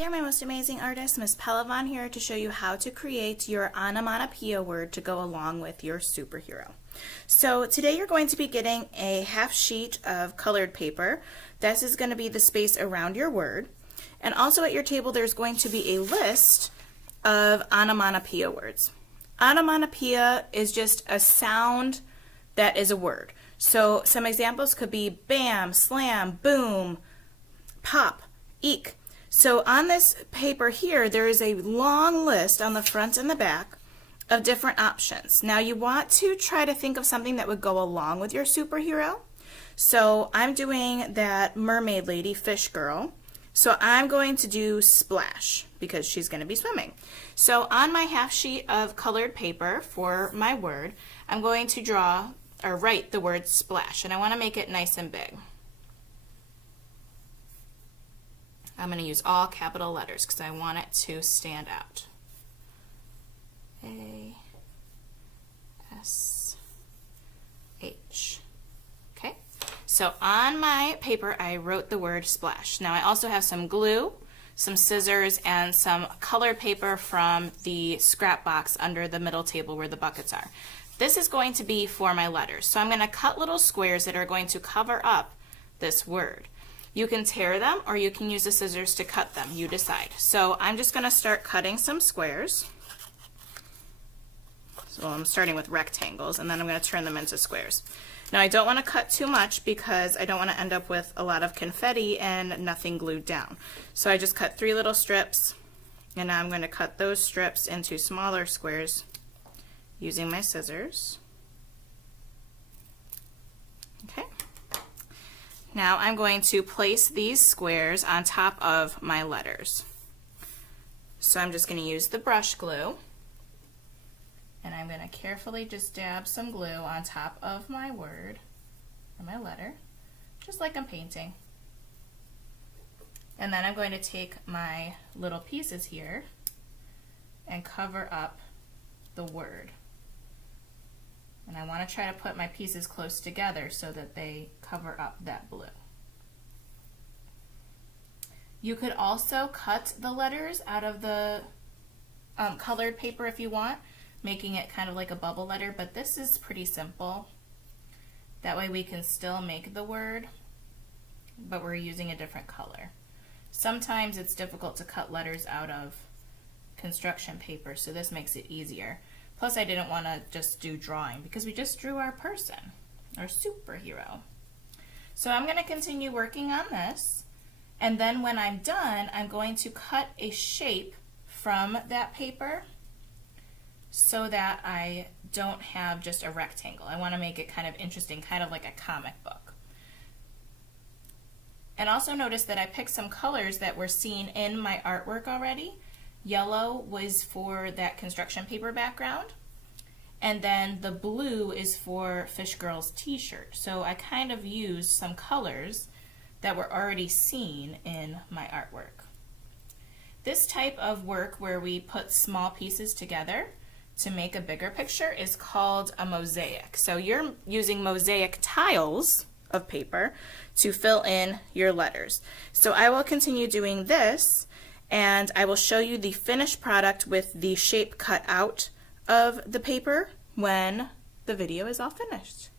there, my most amazing artist, Miss Pelavon here to show you how to create your onomatopoeia word to go along with your superhero. So today you're going to be getting a half sheet of colored paper. This is going to be the space around your word. And also at your table there's going to be a list of onomatopoeia words. Onomatopoeia is just a sound that is a word. So some examples could be bam, slam, boom, pop, eek. So on this paper here, there is a long list on the front and the back of different options. Now you want to try to think of something that would go along with your superhero. So I'm doing that mermaid lady, fish girl. So I'm going to do splash because she's going to be swimming. So on my half sheet of colored paper for my word, I'm going to draw or write the word splash, and I want to make it nice and big. I'm going to use all capital letters because I want it to stand out. A-S-H. Okay, so on my paper I wrote the word splash. Now I also have some glue, some scissors, and some colored paper from the scrap box under the middle table where the buckets are. This is going to be for my letters. So I'm going to cut little squares that are going to cover up this word. You can tear them or you can use the scissors to cut them. You decide. So I'm just going to start cutting some squares. So I'm starting with rectangles and then I'm going to turn them into squares. Now I don't want to cut too much because I don't want to end up with a lot of confetti and nothing glued down. So I just cut 3 little strips, and now I'm going to cut those strips into smaller squares using my scissors. Okay. Now I'm going to place these squares on top of my letters. So I'm just going to use the brush glue, and I'm going to carefully just dab some glue on top of my word or my letter, just like I'm painting. And then I'm going to take my little pieces here and cover up the word. And I want to try to put my pieces close together so that they cover up that blue. You could also cut the letters out of the colored paper if you want, making it kind of like a bubble letter, but this is pretty simple. That way we can still make the word, but we're using a different color. Sometimes it's difficult to cut letters out of construction paper, so this makes it easier. Plus I didn't want to just do drawing because we just drew our person, our superhero. So I'm going to continue working on this, and then when I'm done I'm going to cut a shape from that paper so that I don't have just a rectangle. I want to make it kind of interesting, kind of like a comic book. And also notice that I picked some colors that were seen in my artwork already. Yellow was for that construction paper background, and then the blue is for Fish Girl's t-shirt. So I kind of used some colors that were already seen in my artwork. This type of work where we put small pieces together to make a bigger picture is called a mosaic. So you're using mosaic tiles of paper to fill in your letters. So I will continue doing this, and I will show you the finished product with the shape cut out of the paper when the video is all finished.